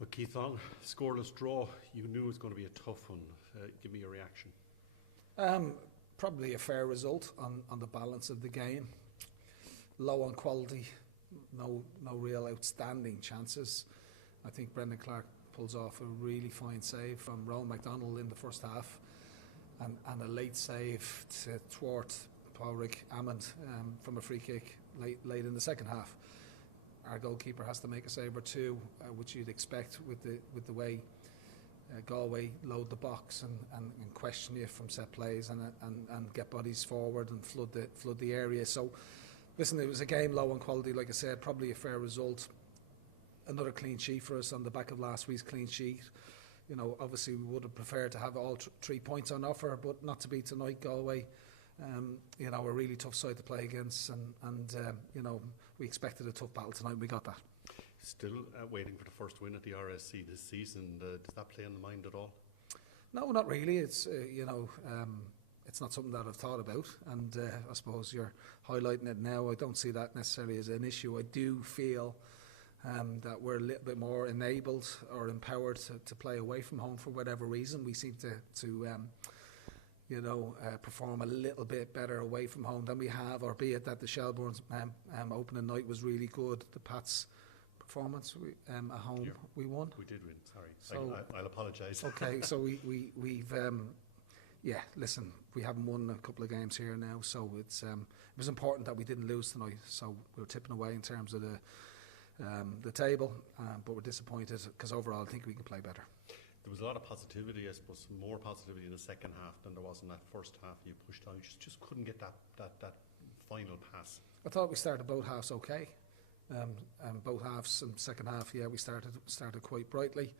Well, Keith Long, scoreless draw. You knew it was going to be a tough one. Give me your reaction. Probably a fair result on the balance of the game. Low on quality, no real outstanding chances. I think Brendan Clark pulls off a really fine save from Rowan McDonald in the first half, and a late save to thwart Padraig Amond from a free kick late in the second half. Our goalkeeper has to make a save or two, which you'd expect with the way Galway load the box and question you from set plays and get bodies forward and flood the area. So, listen, it was a game low on quality, like I said, probably a fair result. Another clean sheet for us on the back of last week's clean sheet. You know, obviously we would have preferred to have all 3 points on offer, but not to be tonight. Galway, you know, a really tough side to play against, and you know, we expected a tough battle tonight. We got that. Still waiting for the first win at the RSC this season. Does that play on the mind at all? No, not really. It's you know, it's not something that I've thought about, and I suppose you're highlighting it now. I don't see that necessarily as an issue. I do feel that we're a little bit more enabled or empowered to play away from home for whatever reason. We seem to you know, perform a little bit better away from home than we have, albeit that the Shelbourne's opening night was really good. The Pats performance at home, we won. We did win, sorry. So, I'll apologise. Okay, so we've yeah, listen, we haven't won a couple of games here now, so it was important that we didn't lose tonight. So we were tipping away in terms of the table, but we're disappointed because overall I think we can play better. There was a lot of positivity, I suppose, more positivity in the second half than there was in that first half. You pushed on, you just couldn't get that final pass. I thought we started both halves okay. Both halves and second half, yeah, we started quite brightly.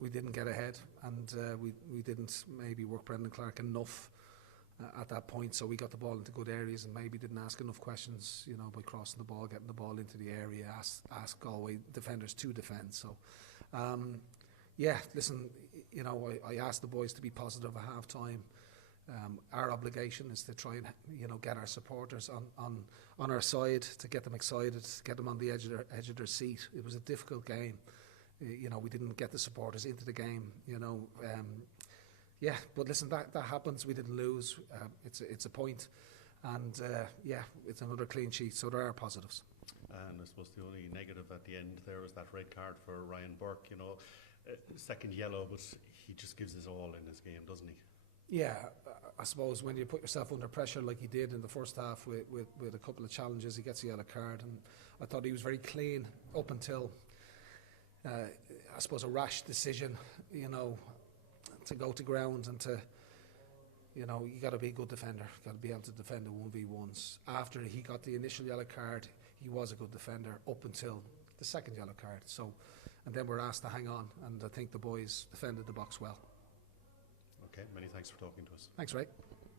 We didn't get ahead, and we didn't maybe work Brendan Clark enough at that point, so we got the ball into good areas and maybe didn't ask enough questions, you know, by crossing the ball, getting the ball into the area, ask Galway defenders to defend. So yeah, listen, you know, I asked the boys to be positive at half time. Our obligation is to try and, you know, get our supporters on our side, to get them excited, to get them on the edge of their seat. It was a difficult game. You know, we didn't get the supporters into the game, you know. Yeah, but listen, that happens. We didn't lose. It's a point, and yeah, it's another clean sheet. So there are positives. And I suppose the only negative at the end there was that red card for Ryan Burke. You know, second yellow, but he just gives his all in his game, doesn't he? Yeah, I suppose when you put yourself under pressure like he did in the first half with a couple of challenges, he gets a yellow card, and I thought he was very clean up until I suppose a rash decision, you know, to go to ground and to, you know, you got to be a good defender. You got to be able to defend the 1v1s. After he got the initial yellow card, he was a good defender up until the second yellow card. So, and then we're asked to hang on, and I think the boys defended the box well. Okay, many thanks for talking to us. Thanks, Ray.